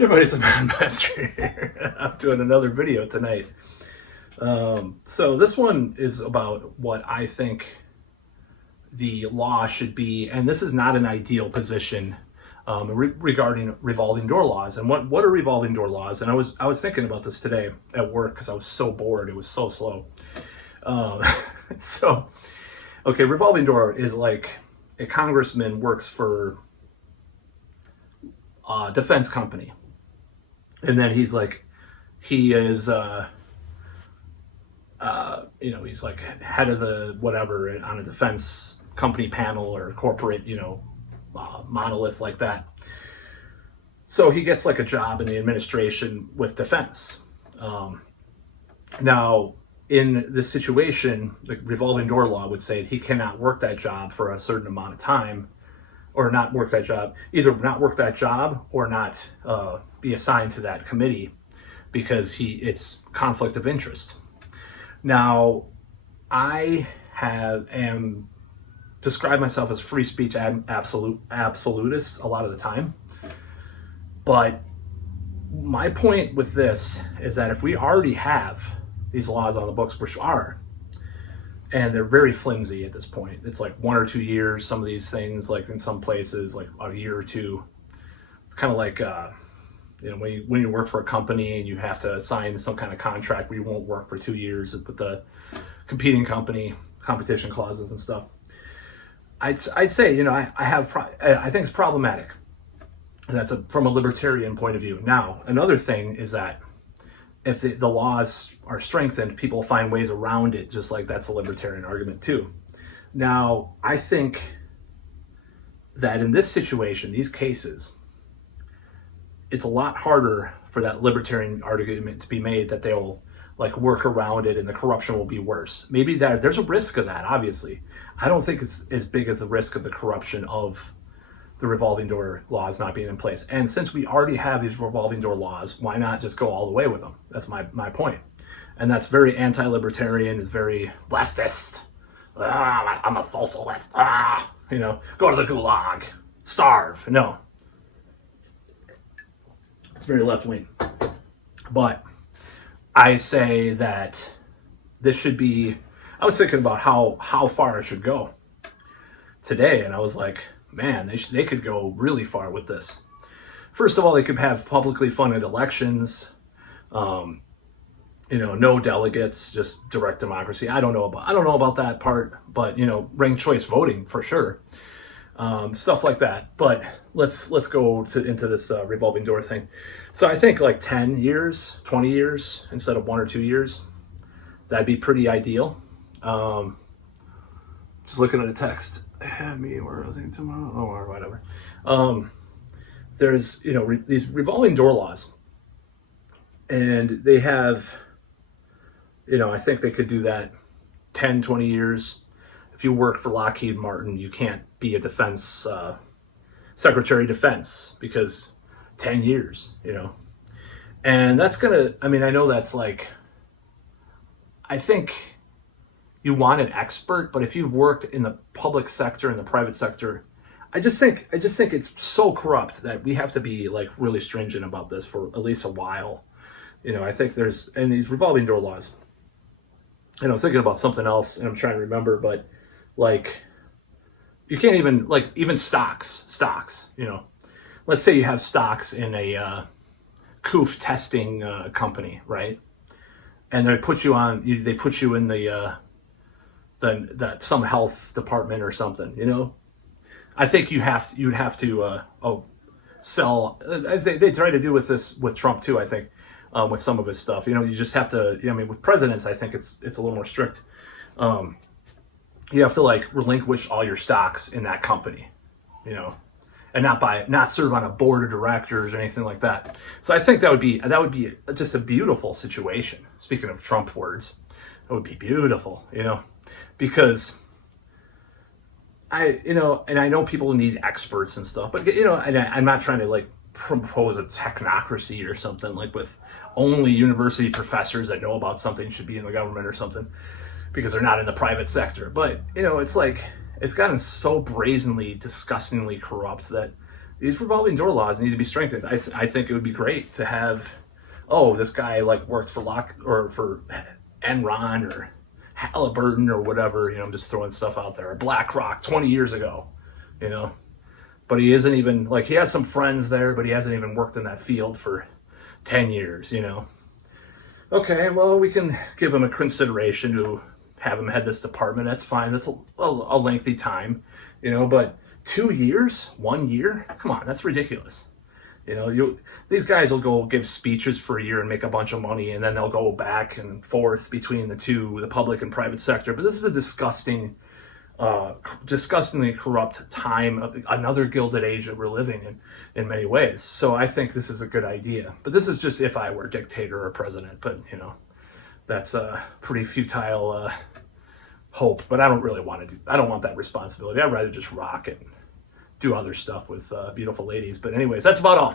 Everybody's a master here. I'm doing another video tonight. So this one is about what I think the law should be, and this is not an ideal position regarding revolving door laws. And what are revolving door laws? And I was thinking about this today at work because I was so bored. It was so slow. Um, so, okay, revolving door is like a congressman works for a defense company. And then he is, he's like head of the whatever on a defense company panel or corporate, monolith like that. So he gets like a job in the administration with defense. Now, in this situation, the revolving door law would say he cannot work that job for a certain amount of time, or not work that job, either not work that job or not be assigned to that committee because it's conflict of interest. Now, I am describe myself as free speech absolutist a lot of the time, but my point with this is that if we already have these laws on the books, which are, and they're very flimsy at this point. It's like 1 or 2 years. Some of these things, like in some places, like a year or two. It's kind of like, when you work for a company and you have to sign some kind of contract where you won't work for 2 years with the competing company, competition clauses and stuff. I'd say, I think it's problematic. And that's from a libertarian point of view. Now, another thing is that if the laws are strengthened, people find ways around it, just like that's a libertarian argument too. Now, I think that in this situation, these cases, it's a lot harder for that libertarian argument to be made that they'll like work around it and the corruption will be worse. Maybe there's a risk of that, obviously. I don't think it's as big as the risk of the corruption of the revolving door laws not being in place. And since we already have these revolving door laws, why not just go all the way with them? That's my point. And that's very anti-libertarian, is very leftist. I'm a socialist. Go to the gulag, starve. No. It's very left-wing. But I say that this should be, I was thinking about how far it should go today, and I was like, man, they could go really far with this. First of all, they could have publicly funded elections, no delegates, just direct democracy. I don't know about that part, but ranked choice voting for sure, stuff like that. But let's go into this revolving door thing. So I think like 10 years, 20 years instead of 1 or 2 years, that'd be pretty ideal. Just looking at a text. Where was it tomorrow? Oh, or whatever. There's, these revolving door laws, and they have, I think they could do that 10, 20 years. If you work for Lockheed Martin, you can't be a defense, Secretary of Defense because 10 years, and that's gonna, I know that's like, I think you want an expert, but if you've worked in the public sector and the private sector, I just think it's so corrupt that we have to be like really stringent about this for at least a while. I think and these revolving door laws, and I was thinking about something else and I'm trying to remember, but like, you can't even, like, even stocks, let's say you have stocks in a COOF testing company, right? And they put you in the some health department or something, I think you'd have to sell. They try to do with Trump too. I think with some of his stuff, you just have to. With presidents, I think it's a little more strict. You have to like relinquish all your stocks in that company, and not serve on a board of directors or anything like that. So I think that would be just a beautiful situation. Speaking of Trump words, it would be beautiful, because and I know people need experts and stuff, but and I'm not trying to like propose a technocracy or something like with only university professors that know about something should be in the government or something because they're not in the private sector. But it's like, it's gotten so brazenly, disgustingly corrupt that these revolving door laws need to be strengthened. I think it would be great to have, oh, this guy like worked for for Enron or Halliburton or whatever, I'm just throwing stuff out there, or BlackRock 20 years ago, you know, but he isn't even like, he has some friends there, but he hasn't even worked in that field for 10 years, Okay, well, we can give him a consideration to have him head this department. That's fine. That's a lengthy time, but 2 years, 1 year, come on, that's ridiculous. These guys will go give speeches for a year and make a bunch of money, and then they'll go back and forth between the two, the public and private sector. But this is a disgustingly corrupt time, another Gilded Age that we're living in many ways. So I think this is a good idea. But this is just if I were a dictator or president. But, that's a pretty futile hope. But I don't really want to I don't want that responsibility. I'd rather just rock it. Do other stuff with beautiful ladies. But anyways, that's about all.